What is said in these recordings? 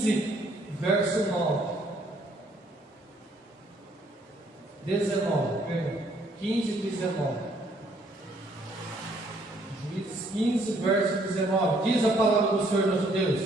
15, verso 9. 15 e 19. Juízes 15, verso 19. Diz a palavra do Senhor nosso Deus: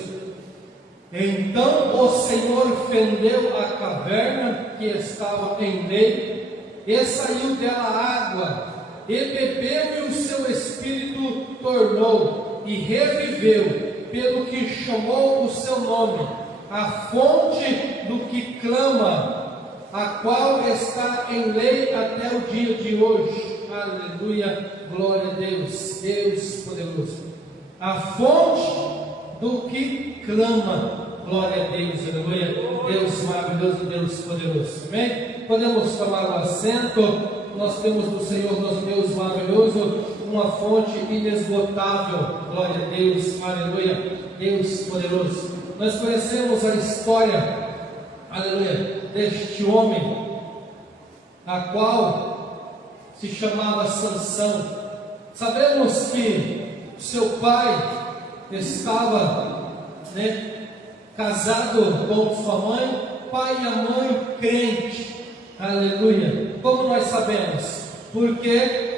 Então o Senhor fendeu a caverna que estava em meio, e saiu dela água, e bebeu, e o seu espírito tornou, e reviveu, pelo que chamou o seu nome, a fonte do que clama, a qual está em lei até o dia de hoje. Aleluia, glória a Deus, Deus poderoso. A fonte do que clama, glória a Deus, aleluia, Deus maravilhoso, Deus poderoso. Amém? Podemos tomar um assento. Nós temos do Senhor, nosso Deus maravilhoso, uma fonte inesgotável, glória a Deus, aleluia, Deus poderoso. Nós conhecemos a história, aleluia, deste homem, a qual se chamava Sansão. Sabemos que seu pai estava, casado com sua mãe, pai e a mãe crente, aleluia. Como nós sabemos? Porque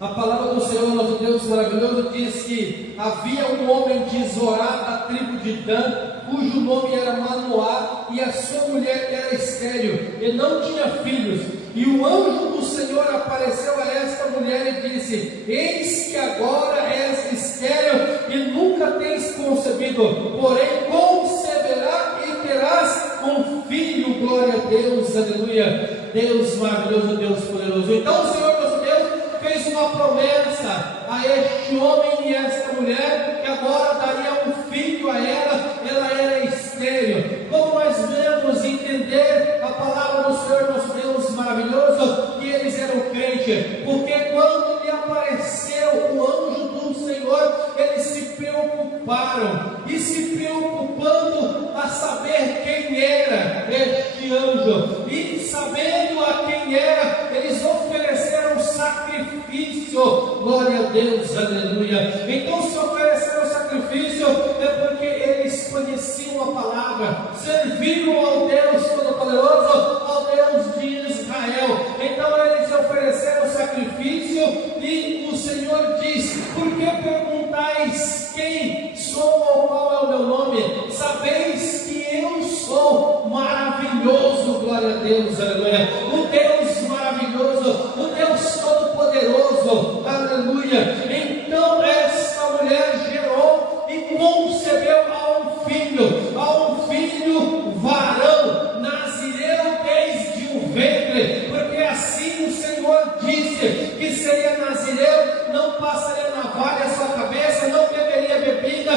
a palavra do Senhor, nosso Deus maravilhoso, diz que havia um homem de Zorá, da tribo de Dan, cujo nome era Manoá, e a sua mulher era estéril, e não tinha filhos. E o anjo do Senhor apareceu a esta mulher e disse: Eis que agora és estéril e nunca tens concebido, porém conceberá e terás um filho. Glória a Deus, aleluia, Deus maravilhoso, Deus poderoso. Então o Senhor nosso Deus fez uma promessa a este homem e a esta mulher, que agora daria um filho a ela. Ela era estéril. Como nós devemos entender a palavra do Senhor nosso Deus maravilhoso, que eles eram crentes? Porque quando lhe apareceu o anjo do Senhor, eles se preocuparam, e se preocupando a saber quem era este anjo, e sabendo a quem era, eles ofereceram sacrifício. Glória a Deus, aleluia. Então, se ofereceram sacrifício, é porque eles conheciam a palavra, serviram ao Deus Todo-Poderoso, ao Deus de Israel. Então eles ofereceram sacrifício, e o Senhor diz: Por que perguntais quem sou ou qual é o meu nome? Sabeis que eu sou maravilhoso. Glória a Deus, aleluia. O Deus maravilhoso, o Deus Todo-Poderoso, aleluia. Então esta mulher gerou e concebeu a um filho varão, nazireu desde o ventre, porque assim o Senhor disse que seria nazireu, não passaria navalha a sua cabeça, não beberia bebida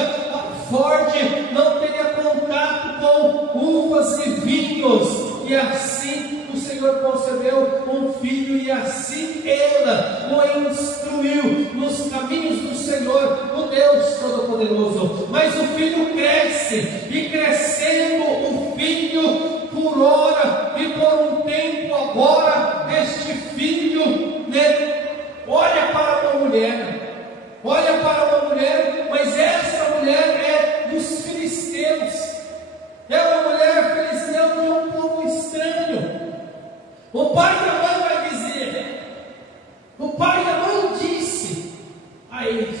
forte, não teria contato com uvas e vinhos. E assim o Senhor concebeu um filho, e assim ela o instruiu nos caminhos do Senhor, o Deus Todo-Poderoso. Mas o filho cresce, e crescendo o filho, por hora e por um tempo agora, este filho, olha para uma mulher, mas essa mulher é dos filisteus. É uma mulher filisteu de um povo estranho. O pai e a mãe vai dizer, o pai e a mãe disse a eles: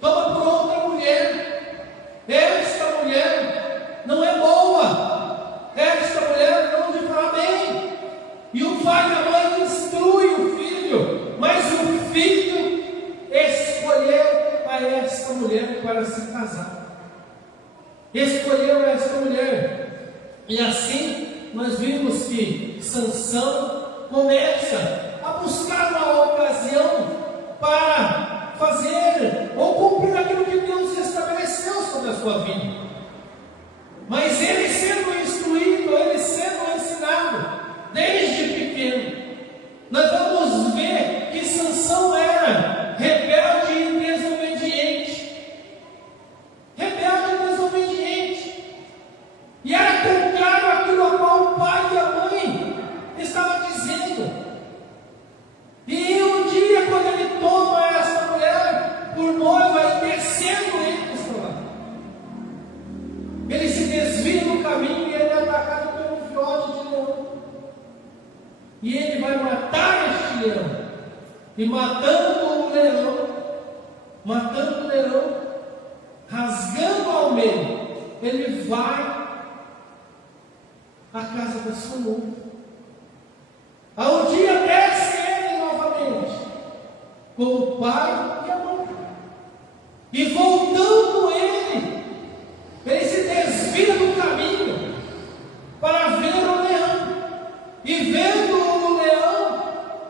toma por outra mulher. Esta mulher não é boa, esta mulher não lhe fala bem. E o pai e a mãe instrui o filho, mas o filho escolheu a esta mulher para se casar. Escolheu esta mulher. E assim nós vimos que Sansão começa a buscar uma ocasião para fazer ou cumprir aquilo que Deus estabeleceu sobre a sua vida. Mas ele sendo instruído, ele sendo ensinado desde pequeno, nós vamos ver que Sansão era rebelde e desobediente. E era contrário àquilo a qual o pai e a mãe estavam dizendo. E um dia, quando ele toma essa mulher por noiva, e descendo eles para lá, E ele vai matar este leão. E matando o leão, rasgando ao meio, ele vai à casa da sua noiva. Ao dia desce ele novamente, com o pai e a mãe. E voltando ele se desvia do caminho para ver o leão. E vendo o leão,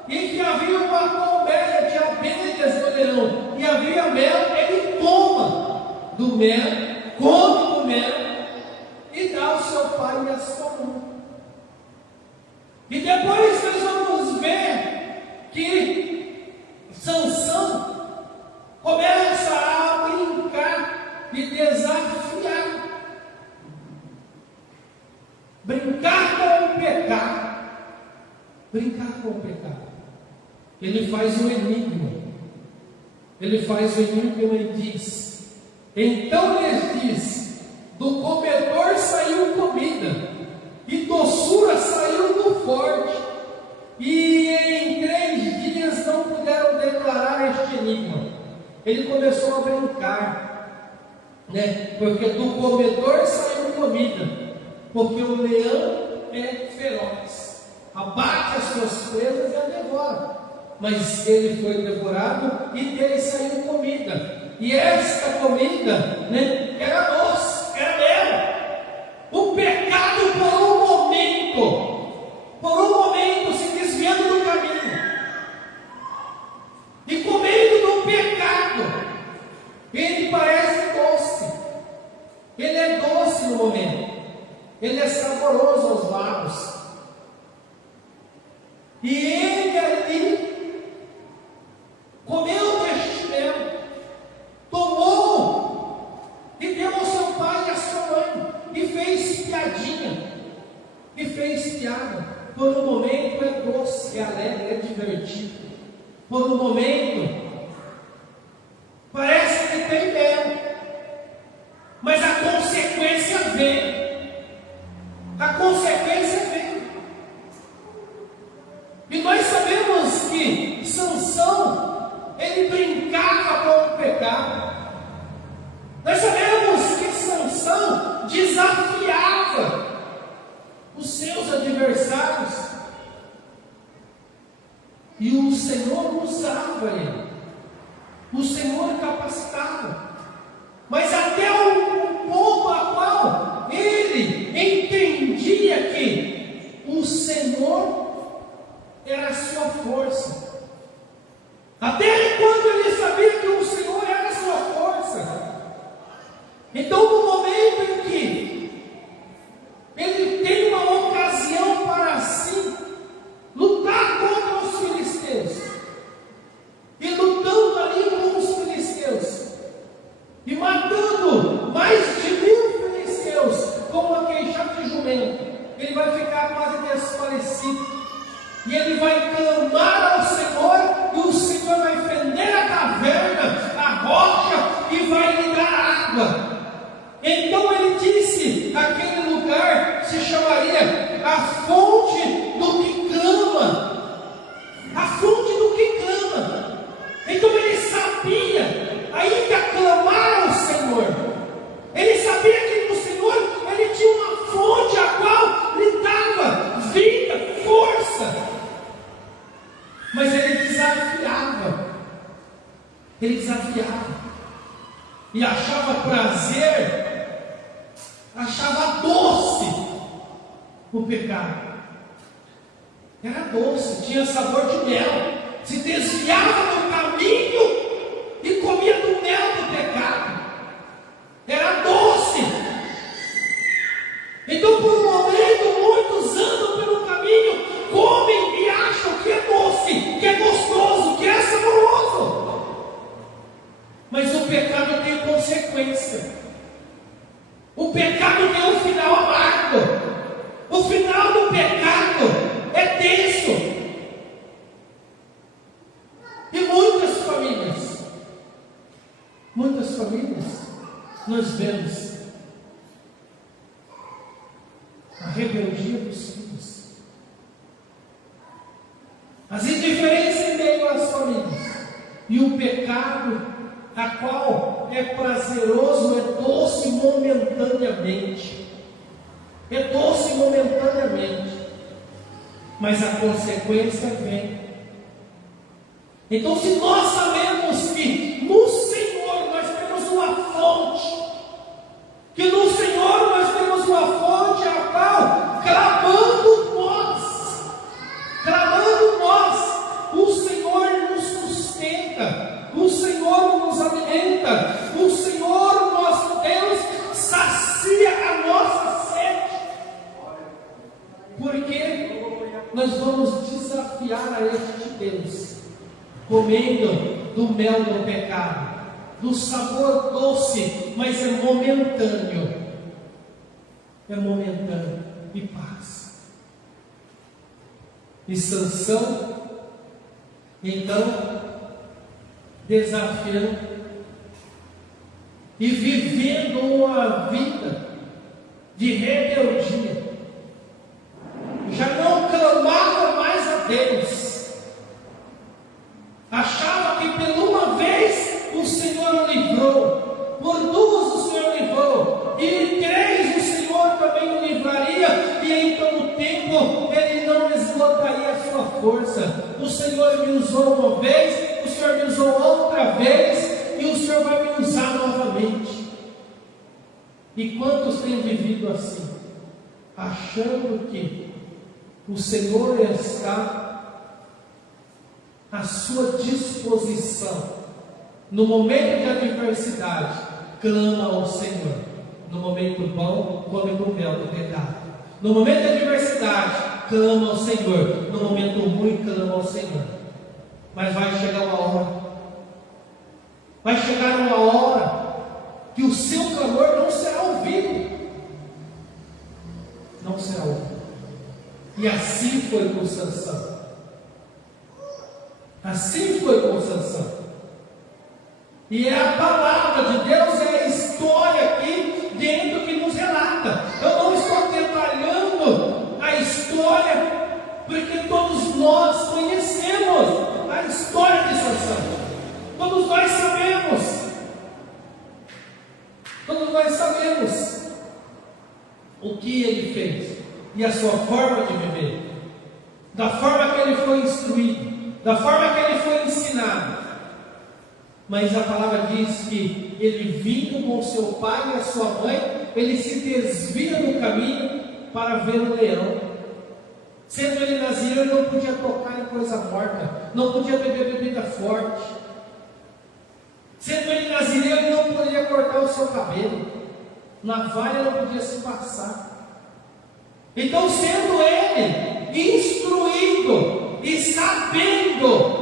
e que havia uma colmeia de abelhas no leão, e havia mel, ele toma do mel, come do mel, e dá ao seu pai e à sua mãe. E depois nós vamos ver que Sansão começa a brincar e desafiar. Brincar com o pecado. Brincar com o pecado. Ele faz um enigma. Ele faz o enigma e diz: então lhes diz, do comedor saiu comida, e doçura saiu do forte, e em 3 dias não puderam declarar este enigma. Ele começou a brincar, porque do comedor saiu comida, porque o leão é feroz, abate as suas presas e a devora. Mas ele foi devorado e dele saiu comida. E esta comida, era doce, era mel. O pecado por um momento se desviando do caminho e comendo do pecado, ele parece doce. Ele é doce no momento. Ele é saboroso aos lábios. E ele ali comeu deste mel, tomou e deu ao seu pai e à sua mãe, e fez piadinha, e fez piada. Por um momento é doce, é alegre, é divertido. Por um momento parece que tem mel, mas a consequência vem. A consequência vem. E nós sabemos que Sansão, ele brincava com o pecado. Nós sabemos que Sansão desafiava os seus adversários. E o Senhor usava ele. O Senhor capacitava. Mas até o ponto a qual ele entendia que o Senhor era a sua força. Até quando ele sabia que o Senhor era a sua força. Então, no momento em que ele tem uma ocasião para assim lutar contra os filisteus, e lutando ali com os filisteus, e matando mais de 1000 filisteus com uma queixada de jumento, ele vai ficar quase desfalecido. E ele vai clamar ao Senhor, e o Senhor vai fender a caverna, a rocha, e vai lhe dar água. Então ele disse: aquele lugar se chamaria a fonte do que clama. A fonte do que clama. Então ele sabia, ainda clamar ao Senhor. Ele sabia que no Senhor ele tinha uma fonte a qual lhe dava vida, força. Mas ele desafiava. Ele desafiava. E achava prazer, achava doce o pecado. Era doce, tinha sabor de mel. Se desviava do caminho e comia do mel do pecado. Era doce. Então, por um momento, muitos andam pelo caminho, comem e acham que é doce, que é gostoso, que é saboroso. Mas o pecado tem consequência. O pecado tem um final amargo. O final do pecado é tenso. E muitas famílias, nós vemos a rebeldia dos filhos. E o pecado, a qual é prazeroso, é doce momentaneamente. É doce momentaneamente. Mas a consequência vem. Então, se nós sabemos que no Senhor nós temos uma fonte, que no Senhor nós temos uma fonte a qual, clamando nós, o Senhor nos sustenta, o Senhor nos alimenta, o Senhor nosso Deus sacia a nossa sede. Porque nós vamos desafiar a este Deus, comendo do mel do pecado, do sabor doce, mas é momentâneo. É momentâneo. E paz. E Sansão, então, desafiando e vivendo uma vida de rebeldia, já não clamava mais a Deus, achava que por uma vez o Senhor o livrou, por duas o Senhor livrou, e três o Senhor também o livraria, e em todo tempo ele não esgotaria a sua força. O Senhor me usou uma vez, o Senhor me usou outra vez, e o Senhor vai me usar novamente. E quantos têm vivido assim, achando que o Senhor está à sua disposição? No momento de adversidade, clama ao Senhor. No momento bom, come do mel do pecado. No momento de adversidade, clama ao Senhor. No momento ruim, clama ao Senhor. Mas vai chegar uma hora que o seu clamor não será ouvido. Não será ouvido. E assim foi com Sansão. Assim foi com Sansão. E é a palavra de Deus, é a história aqui dentro que nos relata. Eu não estou detalhando a história, porque todos nós conhecemos a história de Sansão. Todos nós sabemos o que ele fez e a sua forma de viver, da forma que ele foi instruído, da forma que ele foi ensinado. Mas a palavra diz que ele, vindo com seu pai e a sua mãe, ele se desvia do caminho para ver o leão. Sendo ele nazireu, ele não podia tocar em coisa morta, não podia beber bebida forte. Sendo ele nazireu, ele não podia cortar o seu cabelo, navalha não podia se passar. Então, sendo ele instruído e sabendo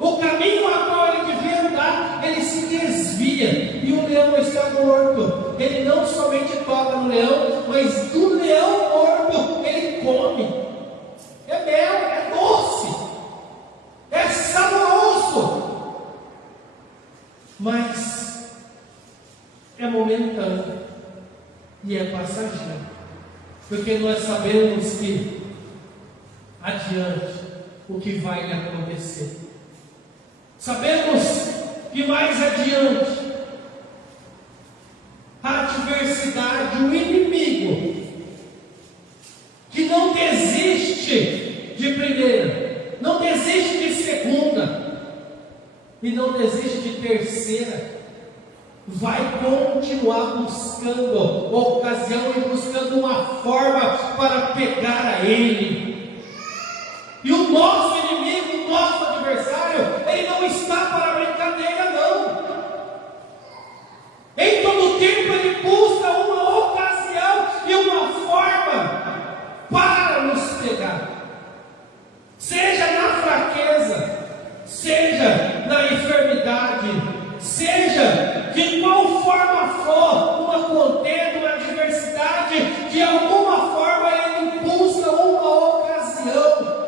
o caminho a qual ele devia andar, ele se desvia, e o leão está morto. Ele não somente toca no leão, mas do leão morto ele come. É mel, é doce, é saboroso, mas é momentâneo e é passageiro, porque nós sabemos que adiante o que vai lhe acontecer. Sabemos que mais adiante a adversidade, o inimigo, que não desiste de primeira, não desiste de segunda e não desiste de terceira, vai continuar buscando ocasião e buscando uma forma para pegar a ele. E o nosso inimigo, o nosso adversário, ele não está para brincadeira, não. Em todo tempo ele busca uma ocasião e uma forma para nos pegar. Seja na fraqueza, seja na enfermidade, seja de qual forma for, uma contenda, uma adversidade, de alguma forma ele busca uma ocasião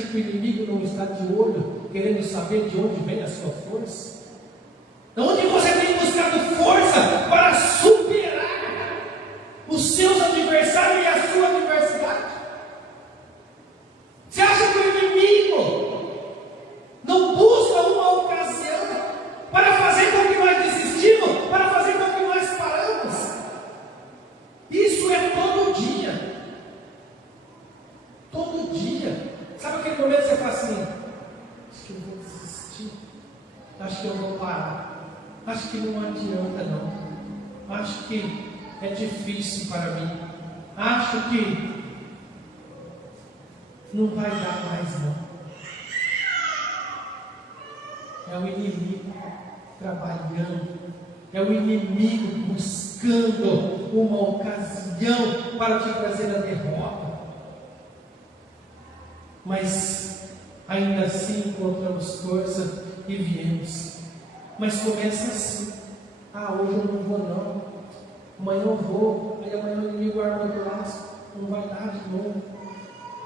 acha que o inimigo não está de olho, querendo saber de onde vem a sua força? De onde você tem buscado força para superar os seus adversários e a sua adversidade? Você acha que o inimigo não busca uma ocasião para fazer com que nós desistimos, para fazer com que nós paramos? Isso é todo dia. Todo dia. Sabe aquele momento que você fala assim: acho que eu vou desistir, acho que eu vou parar, acho que não adianta não, acho que é difícil para mim, acho que não vai dar mais não. É o inimigo trabalhando, é o inimigo buscando uma ocasião para te trazer a derrota. Mas ainda assim encontramos força e viemos. Mas começa assim: hoje eu não vou não, amanhã eu vou, aí amanhã o inimigo arma o braço, não vai dar de novo.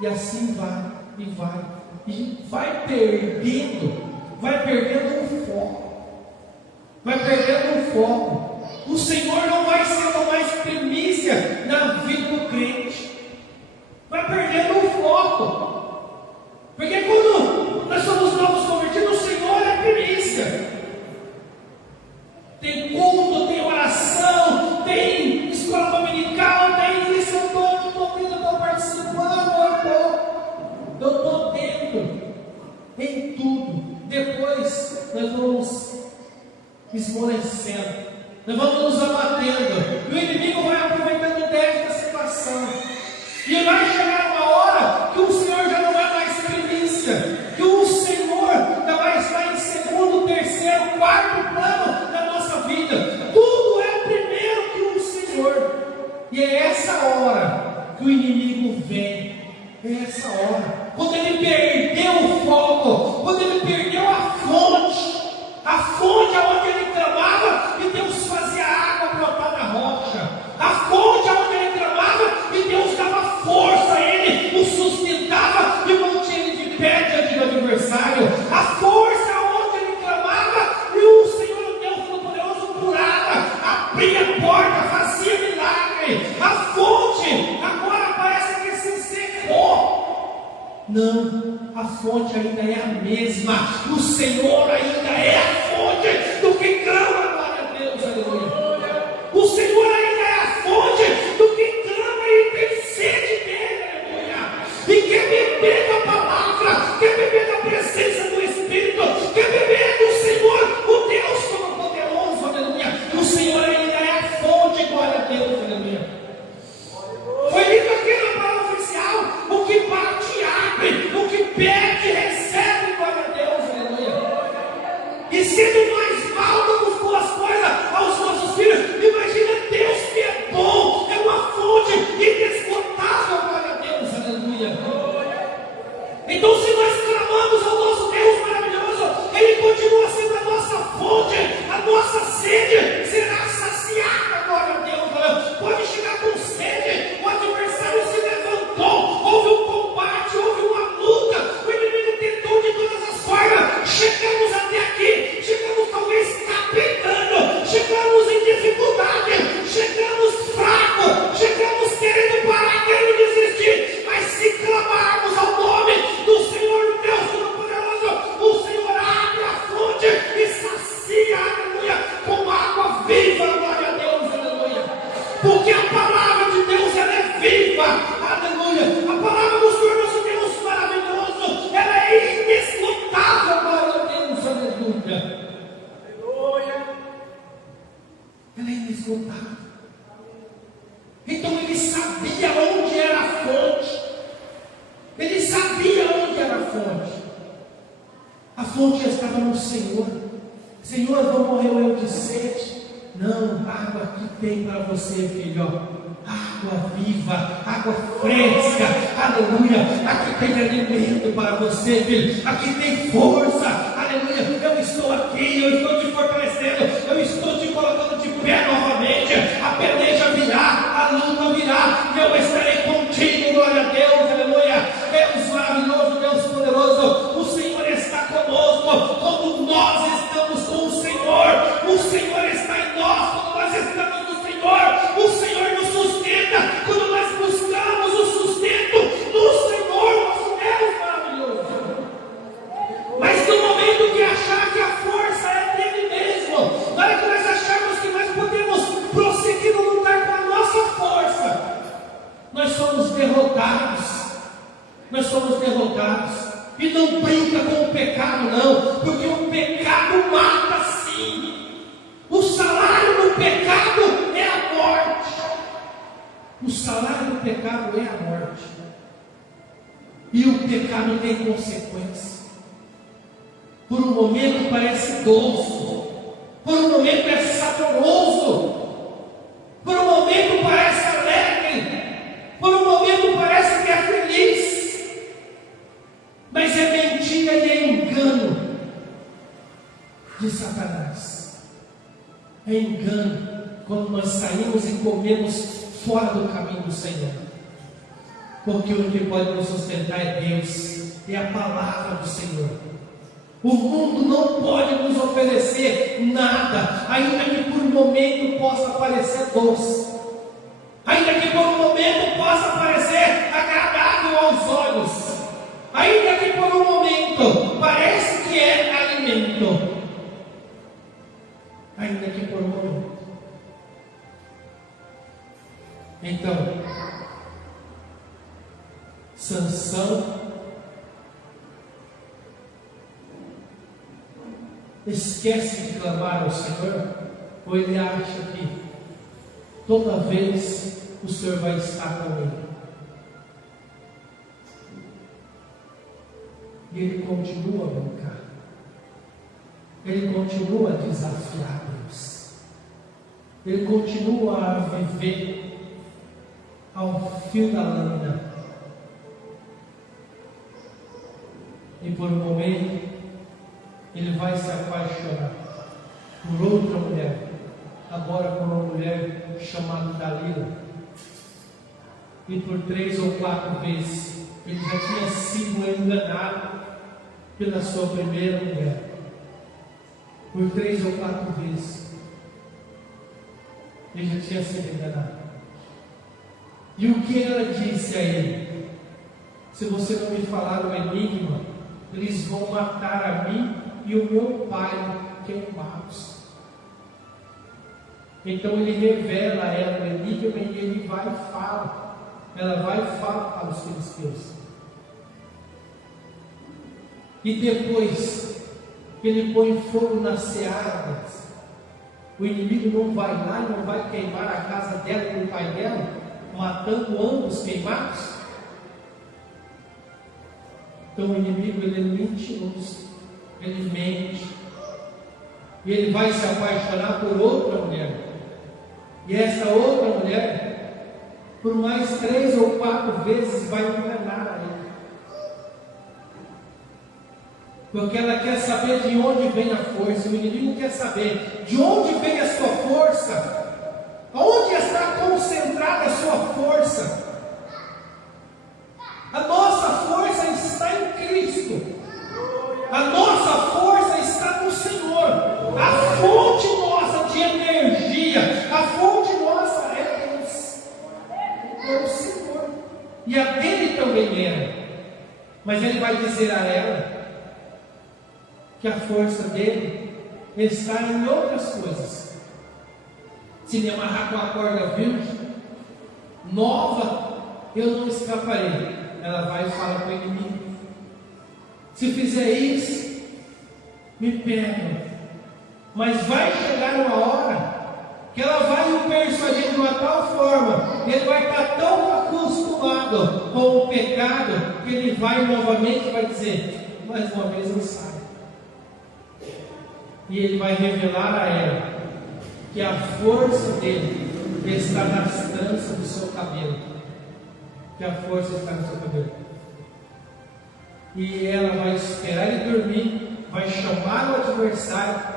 E assim vai, e vai perdendo o foco. O Senhor não vai sendo mais primícia na vida do crente, vai perdendo o foco. Porque quando nós somos novos convertidos, o Senhor é primícia. Tem culto, tem oração, tem escola dominical, tem isso, eu estou participando, eu estou dentro, em tudo. Depois nós vamos esmorecendo, nós vamos nos abatendo, e o inimigo vai aproveitando desta situação, e vai chegar uma hora que o Senhor já não é mais primícia, que o Senhor já vai estar em segundo, terceiro, quarto plano da nossa vida. Tudo é primeiro que o Senhor. E é essa hora que o inimigo vem. É essa hora, quando ele perdeu o foco, quando ele perdeu a fonte aonde ele clamava e Deus fazia água brotar da rocha, a fonte aonde ele clamava e Deus dava força a ele, o sustentava e mantinha ele de pé diante do adversário, a força aonde ele clamava e o Senhor Deus Todo-Poderoso curava, abria a porta, fazia milagre. A fonte agora parece que se secou. Não, a fonte ainda é a mesma. O Senhor ainda é a fonte do que clama, glória a Deus, aleluia. O Senhor ainda é a fonte do que clama e tem sede dele, aleluia. E quer beber da palavra, quer beber da presença do Espírito, quer beber do Senhor, o Deus Todo-Poderoso, aleluia. O Senhor ainda é a fonte, glória a Deus, aleluia. Foi dito aqui na palavra oficial: o que bate abre, o que pede recebe, glória a Deus, aleluia. E sendo nós mal damos boas coisas aos nossos filhos, imagina Deus que é bom, é uma fonte inesgotável, glória a Deus, aleluia. Então, se nós clamamos ao nosso Deus maravilhoso, Ele continua sendo a nossa fonte, a nossa sede será saciada, glória a Deus. Pode chegar com sede, o adversário se levantou, houve um combate, houve uma luta, o inimigo tentou de todas as formas, chegamos até aqui, chegamos talvez capengando, chegamos em dificuldade, chegamos fracos, chegamos querendo parar, querendo desistir, mas se clamarmos ao nome do Senhor Deus Todo-Poderoso, o Senhor abre a fonte e sacia, aleluia, com água viva, glória a Deus, aleluia. Porque a palavra de Deus, ela é viva, aleluia. A palavra do Senhor, nosso Deus maravilhoso, ela é inesgotável, glória a Deus, aleluia. Ela é inesgotável. Então ele sabia onde era a fonte. Ele sabia onde era a fonte. A fonte estava no Senhor. Senhor, vou morrer eu de sede. Não, água que tem para você, filho. Água viva, água fresca, aleluia. Aqui tem alimento para você, filho. Aqui tem força, aleluia. Eu estou aqui, eu estou te fortalecendo, eu estou te colocando de pé novamente. A peleja virá, a luta virá, e eu estarei contigo, glória a Deus, aleluia. Deus maravilhoso, Deus poderoso. não brinca com o pecado, não, porque o pecado mata sim. O salário do pecado é a morte. O salário do pecado é a morte. E o pecado tem consequência. Por um momento parece doce, por um momento é saboroso, por um momento parece alegre, por um momento parece que é feliz, mas é mentira e é engano de Satanás. É engano quando nós saímos e comemos fora do caminho do Senhor, porque o que pode nos sustentar é Deus, é a palavra do Senhor. O mundo não pode nos oferecer nada, ainda que por um momento possa parecer doce, ainda que por um momento possa parecer agradável aos olhos, ainda que por um momento pareça que é alimento, ainda que por um momento. Então, Sansão esquece de clamar ao Senhor, ou ele acha que toda vez o Senhor vai estar com ele? E ele continua a brincar, ele continua a desafiar Deus, ele continua a viver ao fio da lâmina. E por um momento ele vai se apaixonar por outra mulher, agora por uma mulher chamada Dalila. E por 3 ou 4 vezes ele já tinha sido enganado pela sua primeira mulher. Por 3 ou 4 vezes ele já tinha sido enganado. E o que ela disse a ele? Se você não me falar o enigma, eles vão matar a mim e o meu pai queimados. Então ele revela a ela o enigma e ele vai e fala. Ela vai e fala para os filisteus. E depois que ele põe fogo nas searas, o inimigo não vai lá e não vai queimar a casa dela e do pai dela, matando ambos queimados. Então o inimigo, ele é mentiroso, ele mente, e ele vai se apaixonar por outra mulher, e essa outra mulher, por mais 3 ou 4 vezes, vai enganar a ele, porque ela quer saber de onde vem a força. O inimigo quer saber de onde vem a sua força, onde está concentrada a sua força. A nossa força está em Cristo. A nossa força está no Senhor. A fonte nossa de energia, a fonte nossa é o Senhor. E a dele também era. Mas ele vai dizer a ela que a força dele está em outras coisas. Se me amarrar com a corda virgem, nova, eu não escaparei. Ela vai e fala para o inimigo: se fizer isso, me pegam. Mas vai chegar uma hora que ela vai o persuadir de uma tal forma, ele vai estar tão acostumado com o pecado, que ele vai novamente e vai dizer: mais uma vez eu saio. E ele vai revelar a ela que a força dele está nas tranças do seu cabelo. Que a força está no seu cabelo. E ela vai esperar ele dormir, vai chamar o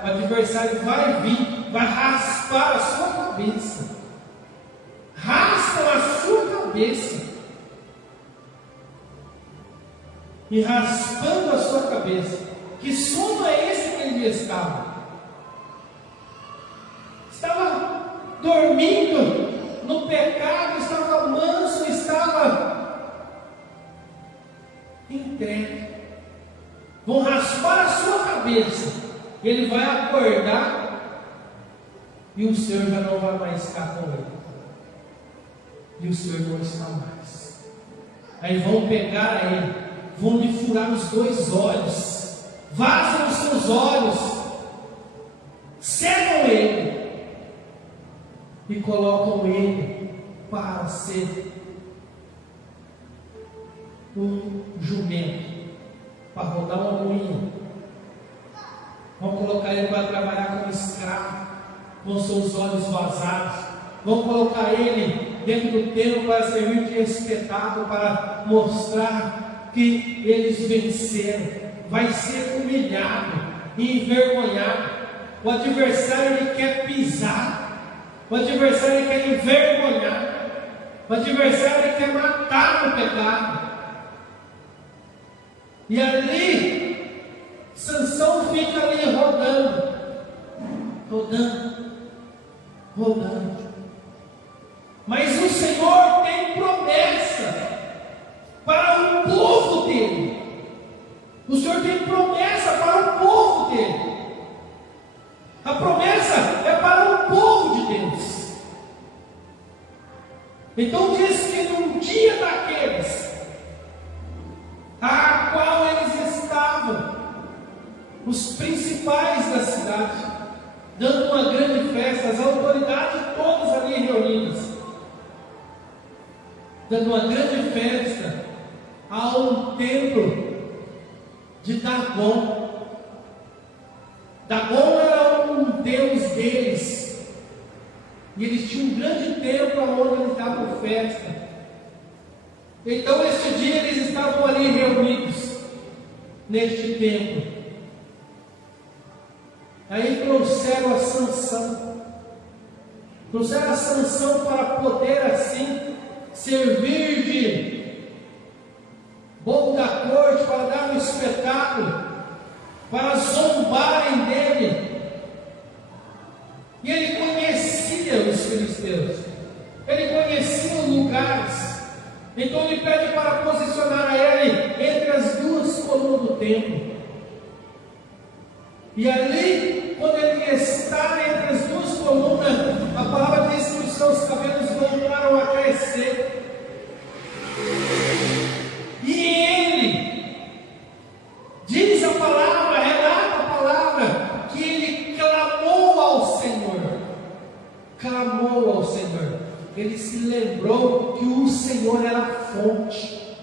adversário vai vir, vai raspar a sua cabeça. Raspam a sua cabeça. E raspando a sua cabeça, que sono é esse que ele estava? Estava dormindo no pecado, estava manso, estava entregue. Vão raspar a sua cabeça, ele vai acordar e o Senhor já não vai mais estar com ele. E o Senhor não está mais. Aí vão pegar ele, vão lhe furar os 2 olhos, vazam os seus olhos, cegam ele e colocam ele para ser um jumento, para rodar uma moinha. Vão colocar ele para trabalhar como escravo, com seus olhos vazados. Vão colocar ele dentro do templo para servir de espetáculo, para mostrar que eles venceram. Vai ser humilhado e envergonhado. O adversário ele quer pisar, o adversário ele quer envergonhar, o adversário ele quer matar no pecado. E ali Sansão fica ali rodando, mas o Senhor tem promessa para o povo dele. O Senhor tem promessa para o povo dele. A promessa é para o povo de Deus. Então diz que num dia daqueles a qual eles estavam, os principais da cidade, dando uma grande festa, as autoridades todas ali reunidas, dando uma grande festa ao templo de Dagon. Dagon era um deus deles, e eles tinham um grande templo onde eles davam festa. Então este dia eles estavam ali reunidos neste templo. Aí trouxeram a Sansão para poder assim servir de bom da corte, para dar um espetáculo, para zombarem dele. E ele conhecia os filisteus, ele conhecia os lugares. Então ele pede para posicionar ele entre as 2 colunas do templo. E ali, quando ele está entre as 2 colunas, a palavra diz que os seus cabelos voltaram a crescer. E ele, diz a palavra, relata a palavra, que ele clamou ao Senhor. Ele se lembrou que o Senhor era a fonte.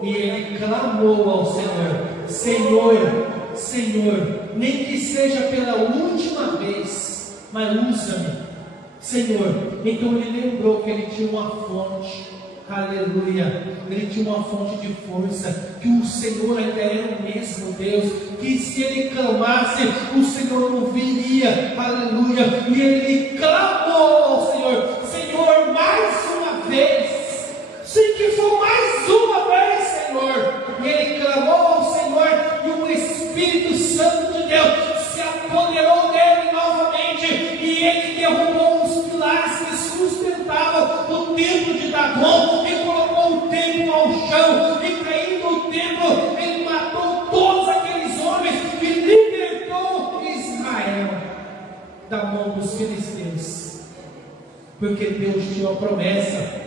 E ele clamou ao Senhor: Senhor, nem que seja pela última vez, mas usa-me, Senhor. Então ele lembrou que ele tinha uma fonte, aleluia, ele tinha uma fonte de força, que o Senhor ainda era o mesmo Deus, que se ele clamasse, o Senhor não viria, aleluia. E ele clamou ao Senhor: Senhor, mais uma vez, sim, que for mais uma vez, Senhor. E ele clamou ao Senhor, e o Espírito Santo de Deus se apoderou dele novamente, e ele derrubou os pilares que sustentavam o templo de Dagon, e colocou o templo ao chão, e caindo o templo, ele matou todos aqueles homens, e libertou Israel da mão dos filisteus, porque Deus tinha uma promessa.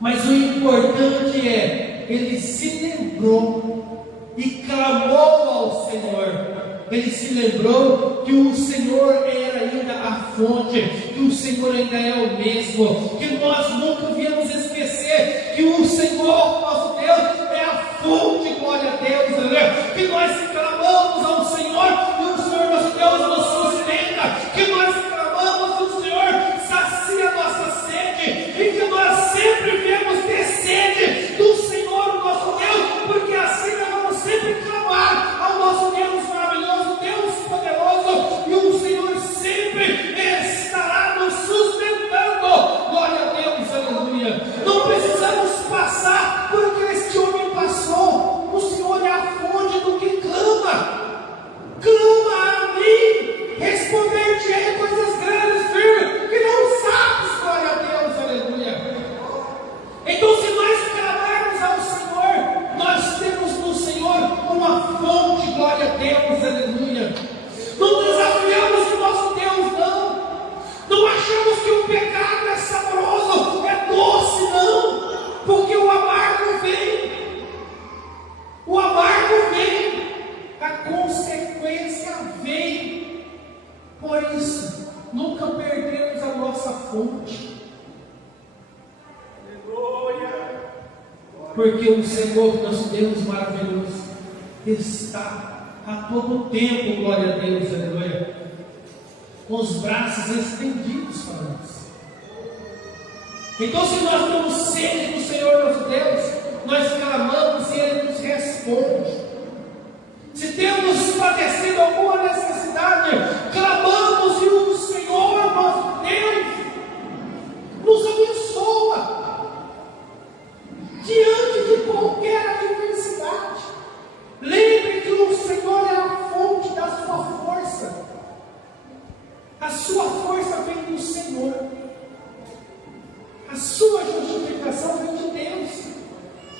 Mas o importante é, ele se lembrou e clamou ao Senhor. Ele se lembrou que o Senhor era ainda a fonte, que o Senhor ainda é o mesmo, que nós nunca viemos esquecer que o Senhor, nosso Deus, é a fonte, glória a Deus, né? Que nós clamamos ao Senhor e o Senhor, nosso Deus, nos sustenta, que nós clamamos, o Senhor sacia a nossa sede, e que nós sempre viemos ter sede do Senhor, nosso Deus, porque assim nós vamos sempre clamar ao nosso Deus maravilhoso, Deus poderoso, e o Senhor sempre estará nos sustentando. Glória a Deus, aleluia. Não precisamos passar por que este homem passou. O Senhor é a fonte do que clama. nunca perdermos a nossa fonte. Porque o Senhor, nosso Deus maravilhoso, está a todo tempo, glória a Deus, aleluia, com os braços estendidos para nós. Então, se nós temos sede do Senhor nosso Deus, nós clamamos e Ele nos responde. Se temos padecido alguma necessidade, clamamos e o Senhor nosso Deus nos abençoa diante de qualquer adversidade. Lembre que o Senhor é a fonte da sua força. A sua força vem do Senhor. A sua justificação vem de Deus.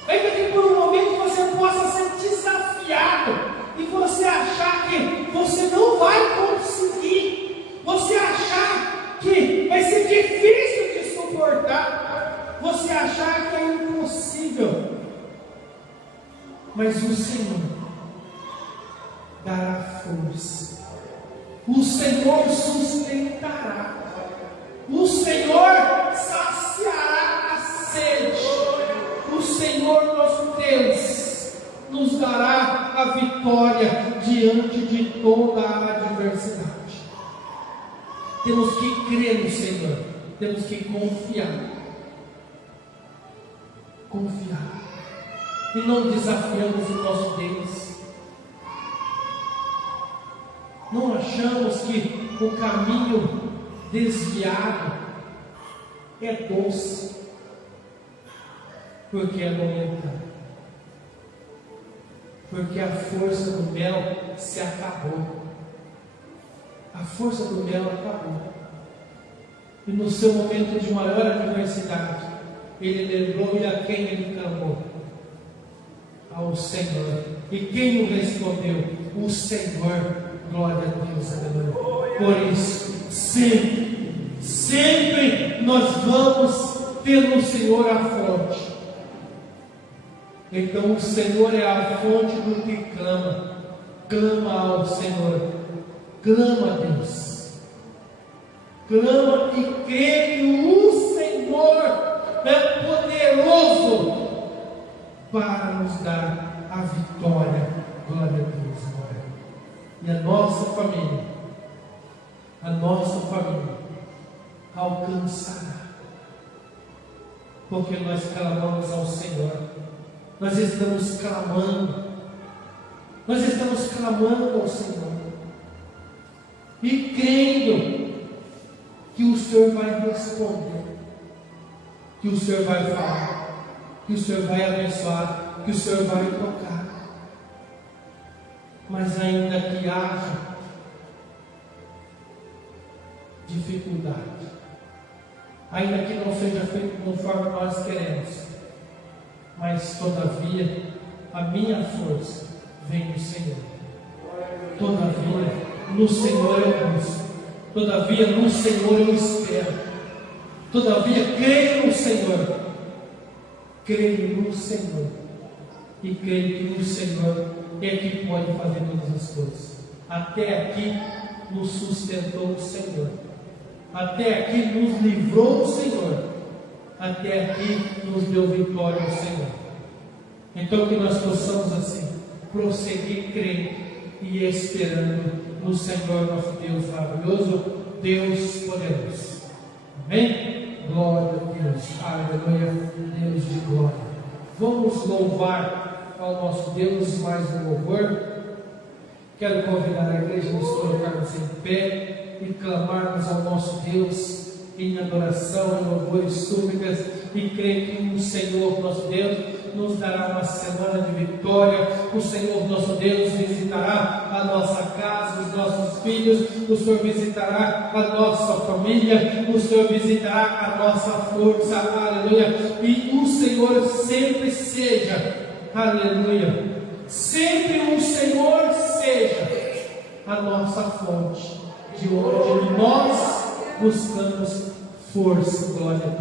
Ainda que por um momento você possa ser desafiado e você achar que você não vai conseguir, você achar que vai ser difícil de suportar, você achar que é impossível, mas o Senhor dará força, o Senhor sustentará, o Senhor saciará a sede, o Senhor nosso Deus nos dará a vitória diante de toda a adversidade. Temos que crer no Senhor, temos que confiar, e não desafiamos o nosso Deus. Não achamos que o caminho desviado é doce, porque é momentâneo, porque a força do mel se acabou. A força do mel acabou. E no seu momento de maior adversidade, ele lembrou e a quem ele clamou? Ao Senhor. E quem o respondeu? O Senhor. Glória a Deus, aleluia. Por isso, sempre nós vamos ter no Senhor a fonte. Então o Senhor é a fonte do que clama ao Senhor, clama a Deus, clama e crê que o Senhor é poderoso para nos dar a vitória. Glória a Deus, glória. E a nossa família alcançará, porque nós clamamos ao Senhor. Nós estamos clamando ao Senhor e crendo que o Senhor vai responder, que o Senhor vai falar, que o Senhor vai abençoar, que o Senhor vai tocar. Mas ainda que haja dificuldade, ainda que não seja feito conforme nós queremos, mas todavia a minha força vem do Senhor. Todavia no Senhor eu busco, todavia no Senhor eu espero, todavia creio no Senhor, e creio que no Senhor é que pode fazer todas as coisas. Até aqui nos sustentou o Senhor, até aqui nos livrou o Senhor, até aqui nos deu vitória o Senhor. Então que nós possamos assim prosseguir crendo e esperando no Senhor nosso Deus maravilhoso, Deus poderoso. Amém? Glória a Deus, aleluia, Deus de glória. Vamos louvar ao nosso Deus mais um louvor. Quero convidar a igreja a nos colocarmos em pé e clamarmos ao nosso Deus em adoração, em louvor e súplicas, e creio que o Senhor nosso Deus nos dará uma semana de vitória. O Senhor nosso Deus visitará a nossa casa, os nossos filhos, o Senhor visitará a nossa família, o Senhor visitará a nossa força, aleluia, e o Senhor sempre seja, aleluia, sempre o Senhor seja a nossa fonte, de onde nós buscamos força. Glória a Deus.